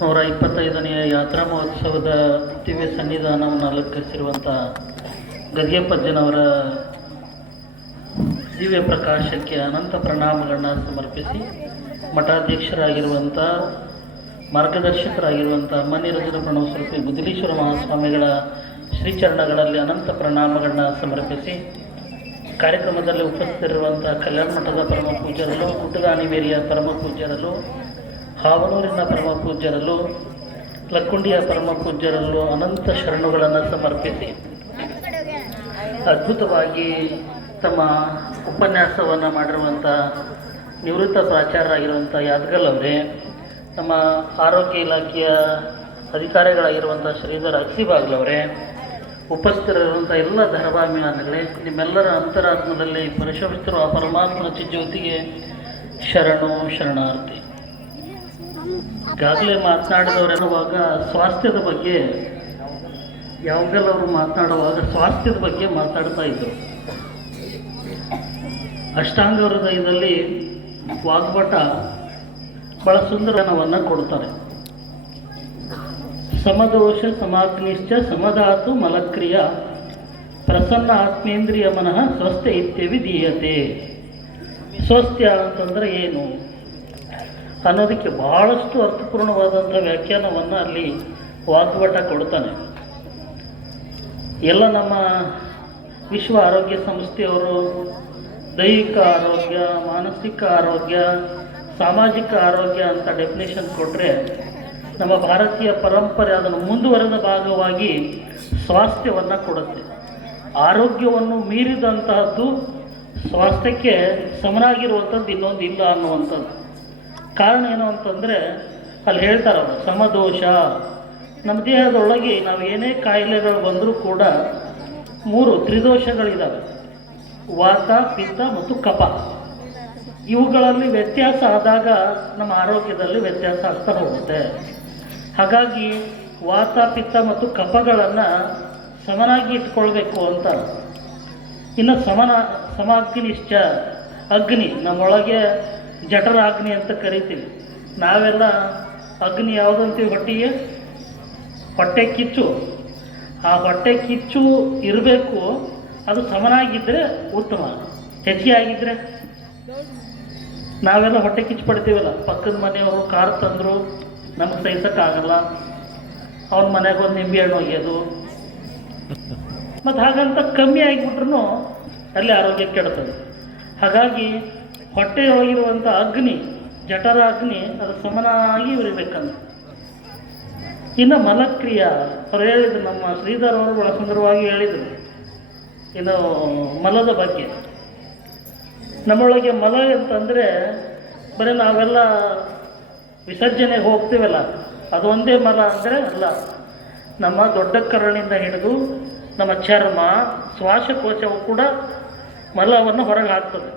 125ನೇ ಯಾತ್ರಾ ಮಹೋತ್ಸವದ ದಿವ್ಯ ಸನ್ನಿಧಾನವನ್ನು ಅಲಂಕರಿಸಿರುವಂಥ ಗದ್ಗೆಪ್ಪಜ್ಜನವರ ದಿವ್ಯ ಪ್ರಕಾಶಕ್ಕೆ ಅನಂತ ಪ್ರಣಾಮಗಳನ್ನು ಸಮರ್ಪಿಸಿ ಮಠಾಧ್ಯಕ್ಷರಾಗಿರುವಂಥ ಮಾರ್ಗದರ್ಶಕರಾಗಿರುವಂಥ ಮನ್ನಿರಂಜನ ಪ್ರಣವ ಸ್ವರೂಪಿ ಗುದ್ದಲೀಶ್ವರ ಮಹಾಸ್ವಾಮಿಗಳ ಶ್ರೀಚರಣಗಳಲ್ಲಿ ಅನಂತ ಪ್ರಣಾಮಗಳನ್ನ ಸಮರ್ಪಿಸಿ ಕಾರ್ಯಕ್ರಮದಲ್ಲಿ ಉಪಸ್ಥಿತರಿರುವಂಥ ಕಲ್ಯಾಣ ಮಠದ ಪರಮ ಪೂಜ್ಯರಲ್ಲೂ ಗುಡ್ಡಗಾಣಿವೇರಿಯ ಪರಮ ಪೂಜ್ಯರಲ್ಲೂ ಹಾವನೂರಿನ ಪರಮ ಪೂಜ್ಯರಲ್ಲೂ ಲಕ್ಕುಂಡಿಯ ಪರಮ ಪೂಜ್ಯರಲ್ಲೂ ಅನಂತ ಶರಣುಗಳನ್ನು ಸಮರ್ಪಿಸಿ ಅದ್ಭುತವಾಗಿ ತಮ್ಮ ಉಪನ್ಯಾಸವನ್ನು ಮಾಡಿರುವಂಥ ನಿವೃತ್ತ ಪ್ರಾಚಾರ್ಯರಾಗಿರುವಂಥ ಯಾದಗಲ್ ಅವರೇ, ನಮ್ಮ ಆರೋಗ್ಯ ಇಲಾಖೆಯ ಅಧಿಕಾರಿಗಳಾಗಿರುವಂಥ ಶ್ರೀಧರ್ ಅಕ್ಸಿಬಾಗ್ಲವರೇ, ಉಪಸ್ಥಿತರಿರುವಂಥ ಎಲ್ಲ ಧರ್ಮಾಭಿಮಾನಿಗಳೇ, ನಿಮ್ಮೆಲ್ಲರ ಅಂತರಾತ್ಮದಲ್ಲಿ ಪರಿಶೋಭಿಸಿರುವ ಪರಮಾತ್ಮನ ಚಿಜ್ಯೋತಿಗೆ ಶರಣು ಶರಣಾರ್ಥಿ. ಈಗಾಗಲೇ ಮಾತನಾಡಿದವರೆನ್ನುವಾಗ ಸ್ವಾಸ್ಥ್ಯದ ಬಗ್ಗೆ ಯಾವಾಗಲೂ ಅವರು ಮಾತನಾಡುವಾಗ ಸ್ವಾಸ್ಥ್ಯದ ಬಗ್ಗೆ ಮಾತಾಡ್ತಾ ಇದ್ದರು. ಅಷ್ಟಾಂಗ ಹೃದಯದಲ್ಲಿ ವಾಗ್ಭಟ ಬಹಳ ಸುಂದರನವನ್ನು ಕೊಡ್ತಾರೆ. ಸಮದೋಷ ಸಮಾಗ್ನಿಶ್ಚ ಸಮಧಾತು ಮಲಕ್ರಿಯ ಪ್ರಸನ್ನ ಆತ್ಮೇಂದ್ರಿಯ ಮನಃ ಸ್ವಸ್ಥ್ಯ ಇತ್ಯವಿಧೀಯತೆ. ಸ್ವಸ್ಥ್ಯ ಅಂತಂದರೆ ಏನು ಅನ್ನೋದಕ್ಕೆ ಬಹಳಷ್ಟು ಅರ್ಥಪೂರ್ಣವಾದಂಥ ವ್ಯಾಖ್ಯಾನವನ್ನು ಅಲ್ಲಿ ವಾಗ್ಭಟ ಕೊಡ್ತಾನೆ. ಎಲ್ಲ ನಮ್ಮ ವಿಶ್ವ ಆರೋಗ್ಯ ಸಂಸ್ಥೆಯವರು ದೈಹಿಕ ಆರೋಗ್ಯ, ಮಾನಸಿಕ ಆರೋಗ್ಯ, ಸಾಮಾಜಿಕ ಆರೋಗ್ಯ ಅಂತ ಡೆಫಿನೇಷನ್ ಕೊಟ್ಟರೆ, ನಮ್ಮ ಭಾರತೀಯ ಪರಂಪರೆ ಅದನ್ನು ಮುಂದುವರೆದ ಭಾಗವಾಗಿ ಸ್ವಾಸ್ಥ್ಯವನ್ನು ಕೊಡುತ್ತೆ. ಆರೋಗ್ಯವನ್ನು ಮೀರಿದಂತಹದ್ದು ಸ್ವಾಸ್ಥ್ಯಕ್ಕೆ ಸಮನಾಗಿರುವಂಥದ್ದು ಇನ್ನೊಂದು ಇಲ್ಲ ಅನ್ನುವಂಥದ್ದು. ಕಾರಣ ಏನು ಅಂತಂದರೆ ಅಲ್ಲಿ ಹೇಳ್ತಾರಲ್ಲ, ಸಮದೋಷ. ನಮ್ಮ ದೇಹದೊಳಗೆ ನಾವು ಏನೇ ಕಾಯಿಲೆಗಳು ಬಂದರೂ ಕೂಡ 3 ತ್ರಿದೋಷಗಳಿದ್ದಾವೆ: ವಾತ, ಪಿತ್ತ ಮತ್ತು ಕಫ. ಇವುಗಳಲ್ಲಿ ವ್ಯತ್ಯಾಸ ಆದಾಗ ನಮ್ಮ ಆರೋಗ್ಯದಲ್ಲಿ ವ್ಯತ್ಯಾಸ ಆಗ್ತಾ ಹೋಗುತ್ತೆ. ಹಾಗಾಗಿ ವಾತ, ಪಿತ್ತ ಮತ್ತು ಕಫಗಳನ್ನು ಸಮನಾಗಿ ಇಟ್ಕೊಳ್ಬೇಕು ಅಂತ. ಇನ್ನು ಸಮಾಗ್ನಿಶ್ಚ, ಅಗ್ನಿ. ನಮ್ಮೊಳಗೆ ಜಠರ ಅಗ್ನಿ ಅಂತ ಕರಿತೀವಿ. ನಾವೆಲ್ಲ ಅಗ್ನಿ ಯಾವುದಂತೀವಿ? ಹೊಟ್ಟೆಗೆ ಹೊಟ್ಟೆ ಕಿಚ್ಚು. ಆ ಹೊಟ್ಟೆ ಕಿಚ್ಚು ಇರಬೇಕು, ಅದು ಸಮನಾಗಿದ್ದರೆ ಉತ್ತಮ. ಹೆಚ್ಚಿಗೆ ಆಗಿದ್ದರೆ ನಾವೆಲ್ಲ ಹೊಟ್ಟೆ ಕಿಚ್ಚು ಪಡ್ತೀವಲ್ಲ. ಪಕ್ಕದ ಮನೆಯವರು ಕಾರ್ ತಂದರು, ನಮಗೆ ಸಹಿಸೋಕ್ಕಾಗಲ್ಲ, ಅವನ ಮನೆಗೆ ಒಂದು ನಿಂಬೆ ಹಣ್ಣು ಒಯ್ಯೋದು. ಮತ್ತು ಹಾಗಂತ ಕಮ್ಮಿ ಆಗಿಬಿಟ್ರೂ ಅಲ್ಲಿ ಆರೋಗ್ಯ ಕೆಡ್ತದೆ. ಹಾಗಾಗಿ ಹೊಟ್ಟೆಯೊಳಗಿರುವಂಥ ಅಗ್ನಿ, ಜಠರ ಅಗ್ನಿ, ಅದು ಸಮನಾಗಿ ಇರಬೇಕಂತ. ಇನ್ನು ಮಲಕ್ರಿಯ ಅವ್ರು ಹೇಳಿದರು, ನಮ್ಮ ಶ್ರೀಧರ್ ಅವರು ಬಹಳ ಸುಂದರವಾಗಿ ಹೇಳಿದರು ಇನ್ನು ಮಲದ ಬಗ್ಗೆ. ನಮ್ಮೊಳಗೆ ಮಲ ಅಂತಂದರೆ ಬರೀ ನಾವೆಲ್ಲ ವಿಸರ್ಜನೆಗೆ ಹೋಗ್ತೀವಲ್ಲ, ಅದು ಒಂದೇ ಮಲ ಅಂದರೆ ಅಲ್ಲ. ನಮ್ಮ ದೊಡ್ಡ ಕರಳಿಂದ ಹಿಡಿದು ನಮ್ಮ ಚರ್ಮ, ಶ್ವಾಸಕೋಶವು ಕೂಡ ಮಲವನ್ನು ಹೊರಗೆ ಹಾಕ್ತದೆ.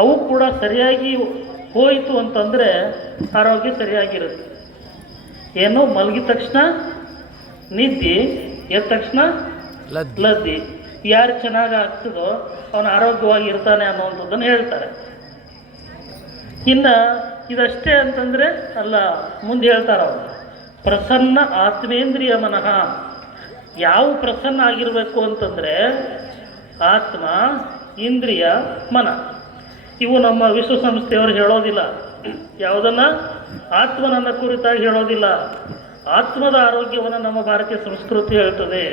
ಅವು ಕೂಡ ಸರಿಯಾಗಿ ಹೋಯಿತು ಅಂತಂದರೆ ಆರೋಗ್ಯ ಸರಿಯಾಗಿರುತ್ತೆ. ಏನು, ಮಲಗಿದ ತಕ್ಷಣ ನಿದ್ದೆ, ಎದ್ದ ತಕ್ಷಣ ಲದ್ದಿ. ಯಾರು ಚೆನ್ನಾಗಿ ಆಗ್ತದೋ ಅವನು ಆರೋಗ್ಯವಾಗಿ ಇರ್ತಾನೆ ಅನ್ನುವಂಥದ್ದನ್ನು ಹೇಳ್ತಾರೆ. ಇನ್ನು ಇದಷ್ಟೇ ಅಂತಂದರೆ ಅಲ್ಲ, ಮುಂದೆ ಹೇಳ್ತಾರೆ ಅವರು, ಪ್ರಸನ್ನ ಆತ್ಮೇಂದ್ರಿಯ ಮನಃ. ಯಾವ ಪ್ರಸನ್ನ ಆಗಿರಬೇಕು ಅಂತಂದರೆ ಆತ್ಮ, ಇಂದ್ರಿಯ, ಮನ. ಇವು ನಮ್ಮ ವಿಶ್ವಸಂಸ್ಥೆಯವರು ಹೇಳೋದಿಲ್ಲ. ಯಾವುದನ್ನು? ಆತ್ಮನನ್ನು ಕುರಿತಾಗಿ ಹೇಳೋದಿಲ್ಲ. ಆತ್ಮದ ಆರೋಗ್ಯವನ್ನು ನಮ್ಮ ಭಾರತೀಯ ಸಂಸ್ಕೃತಿ ಹೇಳ್ತದೆ.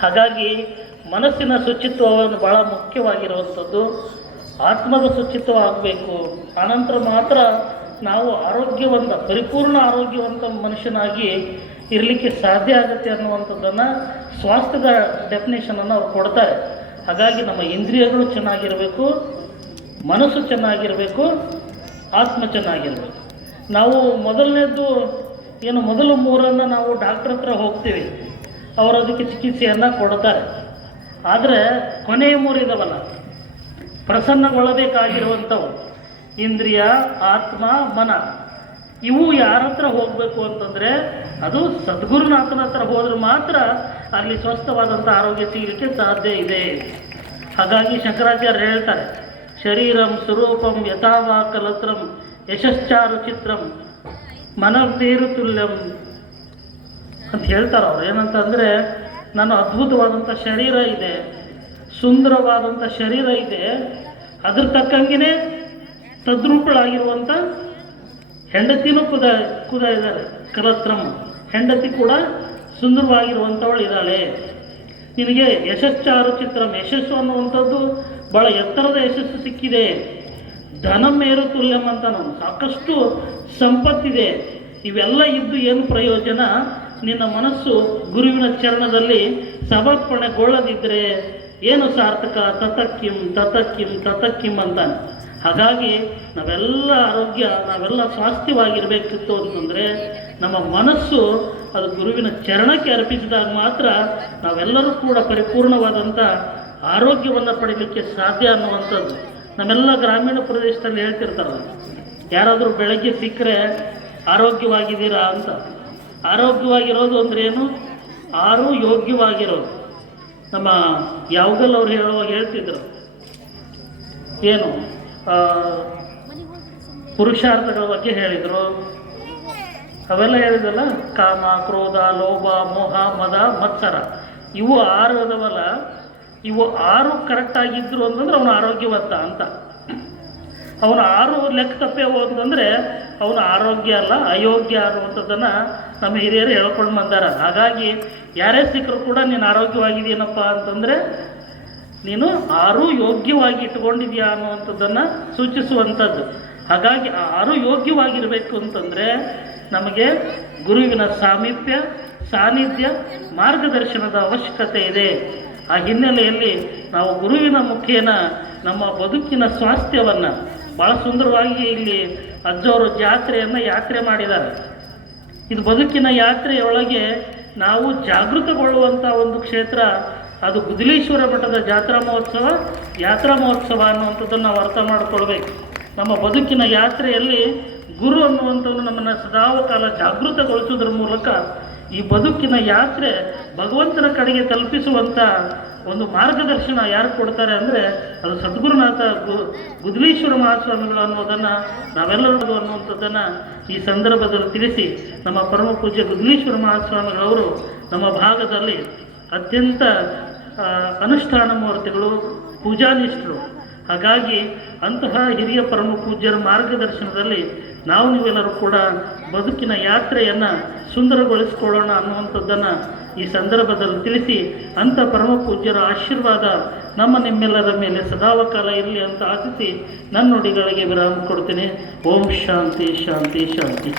ಹಾಗಾಗಿ ಮನಸ್ಸಿನ ಶುಚಿತ್ವವನ್ನು ಭಾಳ ಮುಖ್ಯವಾಗಿರುವಂಥದ್ದು. ಆತ್ಮದ ಶುಚಿತ್ವ ಆಗಬೇಕು. ಆನಂತರ ಮಾತ್ರ ನಾವು ಆರೋಗ್ಯವಂತ, ಪರಿಪೂರ್ಣ ಆರೋಗ್ಯವಂತ ಮನುಷ್ಯನಾಗಿ ಇರಲಿಕ್ಕೆ ಸಾಧ್ಯ ಆಗುತ್ತೆ ಅನ್ನುವಂಥದ್ದನ್ನು ಸ್ವಾಸ್ಥ್ಯದ ಡೆಫಿನೇಷನನ್ನು ಅವ್ರು ಕೊಡ್ತಾರೆ. ಹಾಗಾಗಿ ನಮ್ಮ ಇಂದ್ರಿಯಗಳು ಚೆನ್ನಾಗಿರಬೇಕು, ಮನಸ್ಸು ಚೆನ್ನಾಗಿರಬೇಕು, ಆತ್ಮ ಚೆನ್ನಾಗಿರಬೇಕು. ನಾವು ಮೊದಲನೇದ್ದು ಏನು, ಮೊದಲು 3 ನಾವು ಡಾಕ್ಟ್ರ್ ಹತ್ರ ಹೋಗ್ತೀವಿ, ಅವರು ಅದಕ್ಕೆ ಚಿಕಿತ್ಸೆಯನ್ನು ಕೊಡ್ತಾರೆ. ಆದರೆ ಕೊನೆಯ 3 ಇದಾವಲ್ಲ, ಪ್ರಸನ್ನಗೊಳ್ಳಬೇಕಾಗಿರುವಂಥವು ಇಂದ್ರಿಯ, ಆತ್ಮ, ಮನ. ಇವು ಯಾರ ಹತ್ರ ಹೋಗಬೇಕು ಅಂತಂದರೆ ಅದು ಸದ್ಗುರುನಾಥನ ಹತ್ರ ಹೋದ್ರೆ ಮಾತ್ರ ಅಲ್ಲಿ ಸ್ವಸ್ಥವಾದಂಥ ಆರೋಗ್ಯ ಸಿಗಲಿಕ್ಕೆ ಸಾಧ್ಯ ಇದೆ. ಹಾಗಾಗಿ ಶಂಕರಾಚಾರ್ಯರು ಹೇಳ್ತಾರೆ, ಶರೀರಂ ಸ್ವರೂಪಂ ಯಥಾವಾ ಕಲತ್ರಂ ಯಶಶ್ಚಾರು ಚಿತ್ರಂ ಮನವೇರು ತುಲ್ಯಂ ಅಂತ ಹೇಳ್ತಾರೆ ಅವ್ರು. ಏನಂತಂದರೆ ನನ್ನ ಅದ್ಭುತವಾದಂಥ ಶರೀರ ಇದೆ, ಸುಂದರವಾದಂಥ ಶರೀರ ಇದೆ, ಅದ್ರ ತಕ್ಕಂಗೆ ತದ್ರೂಪಳಾಗಿರುವಂಥ ಹೆಂಡತಿನೂ ಕುದ ಇದ್ದಾರೆ. ಕಲತ್ರಮ್ಮ ಹೆಂಡತಿ ಕೂಡ ಸುಂದರವಾಗಿರುವಂಥವಳು ಇದ್ದಾಳೆ. ನಿನಗೆ ಯಶಸ್ಚಾರು ಚಿತ್ರಂ, ಯಶಸ್ಸು ಅನ್ನುವಂಥದ್ದು ಭಾಳ ಎತ್ತರದ ಯಶಸ್ಸು ಸಿಕ್ಕಿದೆ. ಧನಮೇರು ತುಲ್ಯಂ ಅಂತ ನಾವು ಸಾಕಷ್ಟು ಸಂಪತ್ತಿದೆ. ಇವೆಲ್ಲ ಇದ್ದು ಏನು ಪ್ರಯೋಜನ? ನಿನ್ನ ಮನಸ್ಸು ಗುರುವಿನ ಚರಣದಲ್ಲಿ ಸಮರ್ಪಣೆಗೊಳ್ಳದಿದ್ದರೆ ಏನು ಸಾರ್ಥಕ? ತತಕ್ಕಿಂ ತತಕ್ಕಿಂ ತತಕ್ಕಿಂ ಅಂತಾನೆ. ಹಾಗಾಗಿ ನಾವೆಲ್ಲ ಆರೋಗ್ಯ, ನಾವೆಲ್ಲ ಸ್ವಾಸ್ಥ್ಯವಾಗಿರಬೇಕಿತ್ತು ಅಂತಂದರೆ ನಮ್ಮ ಮನಸ್ಸು ಅದು ಗುರುವಿನ ಚರಣಕ್ಕೆ ಅರ್ಪಿಸಿದಾಗ ಮಾತ್ರ ನಾವೆಲ್ಲರೂ ಕೂಡ ಪರಿಪೂರ್ಣವಾದಂಥ ಆರೋಗ್ಯವನ್ನು ಪಡೀಲಿಕ್ಕೆ ಸಾಧ್ಯ ಅನ್ನುವಂಥದ್ದು. ನಮ್ಮೆಲ್ಲ ಗ್ರಾಮೀಣ ಪ್ರದೇಶದಲ್ಲಿ ಹೇಳ್ತಿರ್ತಾರೆ, ಯಾರಾದರೂ ಬೆಳಗ್ಗೆ ಸಿಕ್ಕರೆ ಆರೋಗ್ಯವಾಗಿದ್ದೀರಾ ಅಂತ. ಆರೋಗ್ಯವಾಗಿರೋದು ಅಂದ್ರೆ ಏನು? ಯೋಗ್ಯವಾಗಿರೋದು. ನಮ್ಮ ಯಾವಗಲ್ ಅವ್ರು ಹೇಳುವಾಗ ಹೇಳ್ತಿದ್ರು, ಏನು ಪುರುಷಾರ್ಥಗಳ ಬಗ್ಗೆ ಹೇಳಿದರು. ಅವೆಲ್ಲ ಹೇಳಿದಲ್ಲ, ಕಾಮ, ಕ್ರೋಧ, ಲೋಭ, ಮೋಹ, ಮದ, ಮತ್ಸರ, ಇವು 6 ಅದಾವಲ್ಲ, ಇವು 6 ಕರೆಕ್ಟಾಗಿದ್ದರು ಅಂತಂದ್ರೆ ಅವನು ಆರೋಗ್ಯವಂತ ಅಂತ. ಅವನು 6 ಲೆಕ್ಕ ತಪ್ಪೇವು ಅಂತಂದರೆ ಅವನು ಆರೋಗ್ಯ ಅಲ್ಲ, ಅಯೋಗ್ಯ ಅನ್ನುವಂಥದ್ದನ್ನು ನಮ್ಮ ಹಿರಿಯರು ಹೇಳ್ಕೊಂಡು ಬಂದಾರ. ಹಾಗಾಗಿ ಯಾರೇ ಸಿಕ್ಕರೂ ಕೂಡ ನೀನು ಆರೋಗ್ಯವಾಗಿದೆಯೇನಪ್ಪ ಅಂತಂದರೆ ನೀನು 6 ಯೋಗ್ಯವಾಗಿ ಇಟ್ಕೊಂಡಿದೆಯಾ ಅನ್ನುವಂಥದ್ದನ್ನು ಸೂಚಿಸುವಂಥದ್ದು. ಹಾಗಾಗಿ ಆ 6 ಯೋಗ್ಯವಾಗಿರಬೇಕು ಅಂತಂದರೆ ನಮಗೆ ಗುರುವಿನ ಸಾಮೀಪ್ಯ, ಸಾನ್ನಿಧ್ಯ, ಮಾರ್ಗದರ್ಶನದ ಅವಶ್ಯಕತೆ ಇದೆ. ಆ ಹಿನ್ನೆಲೆಯಲ್ಲಿ ನಾವು ಗುರುವಿನ ಮುಖೇನ ನಮ್ಮ ಬದುಕಿನ ಸ್ವಾಸ್ಥ್ಯವನ್ನು ಭಾಳ ಸುಂದರವಾಗಿ ಇಲ್ಲಿ ಅಜ್ಜವರು ಯಾತ್ರೆ ಮಾಡಿದ್ದಾರೆ. ಇದು ಬದುಕಿನ ಯಾತ್ರೆಯೊಳಗೆ ನಾವು ಜಾಗೃತಗೊಳ್ಳುವಂಥ ಒಂದು ಕ್ಷೇತ್ರ. ಅದು ಗುದಲೇಶ್ವರ ಮಠದ ಯಾತ್ರಾ ಮಹೋತ್ಸವ ಅನ್ನುವಂಥದ್ದನ್ನು ನಾವು ಅರ್ಥ ಮಾಡಿಕೊಳ್ಬೇಕು. ನಮ್ಮ ಬದುಕಿನ ಯಾತ್ರೆಯಲ್ಲಿ ಗುರು ಅನ್ನುವಂಥದ್ದು ನಮ್ಮನ್ನು ಸದಾಕಾಲ ಜಾಗೃತಗೊಳಿಸೋದ್ರ ಮೂಲಕ ಈ ಬದುಕಿನ ಯಾತ್ರೆ ಭಗವಂತನ ಕಡೆಗೆ ತಲುಪಿಸುವಂಥ ಒಂದು ಮಾರ್ಗದರ್ಶನ ಯಾರು ಕೊಡ್ತಾರೆ ಅಂದರೆ ಅದು ಸದ್ಗುರುನಾಥ ಗುದಲೇಶ್ವರ ಮಹಾಸ್ವಾಮಿಗಳು ಅನ್ನೋದನ್ನು ನಾವೆಲ್ಲರೂ ಅನ್ನುವಂಥದ್ದನ್ನು ಈ ಸಂದರ್ಭದಲ್ಲಿ ತಿಳಿಸಿ, ನಮ್ಮ ಪರಮ ಪೂಜ್ಯ ಗುದಲೇಶ್ವರ ಮಹಾಸ್ವಾಮಿಗಳವರು ನಮ್ಮ ಭಾಗದಲ್ಲಿ ಅತ್ಯಂತ ಅನುಷ್ಠಾನ ಮೂರ್ತಿಗಳು, ಪೂಜಾನಿಷ್ಠರು. ಹಾಗಾಗಿ ಅಂತಹ ಹಿರಿಯ ಪರಮ ಪೂಜ್ಯರ ಮಾರ್ಗದರ್ಶನದಲ್ಲಿ ನೀವೆಲ್ಲರೂ ಕೂಡ ಬದುಕಿನ ಯಾತ್ರೆಯನ್ನು ಸುಂದರಗೊಳಿಸಿಕೊಳ್ಳೋಣ ಅನ್ನುವಂಥದ್ದನ್ನು ಈ ಸಂದರ್ಭದಲ್ಲಿ ತಿಳಿಸಿ, ಅಂಥ ಪರಮ ಪೂಜ್ಯರ ಆಶೀರ್ವಾದ ನಿಮ್ಮೆಲ್ಲರ ಮೇಲೆ ಸದಾಕಾಲ ಇರಲಿ ಅಂತ ಆಶಿಸಿ ನನ್ನ ನುಡಿಗಳಿಗೆ ವಿರಾಮ ಕೊಡ್ತೇನೆ. ಓಂ ಶಾಂತಿ ಶಾಂತಿ ಶಾಂತಿ.